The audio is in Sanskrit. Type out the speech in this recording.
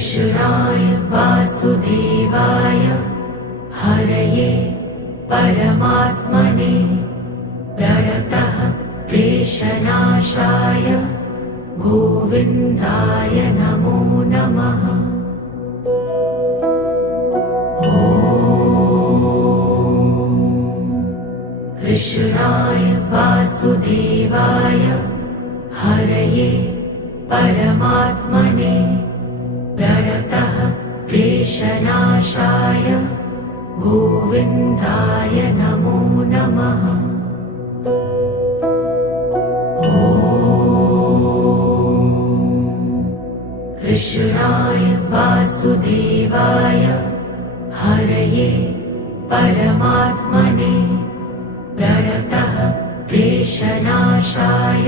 कृष्णाय वासुदेवाय हरये परमात्मने प्रणतः क्लेशनाशाय गोविन्दाय नमो नमः। कृष्णाय वासुदेवाय हरये परमात्मने प्रणतः क्लेशनाशाय गोविन्दाय नमो नमः। कृष्णाय वासुदेवाय हरये परमात्मने प्रणतः क्लेशनाशाय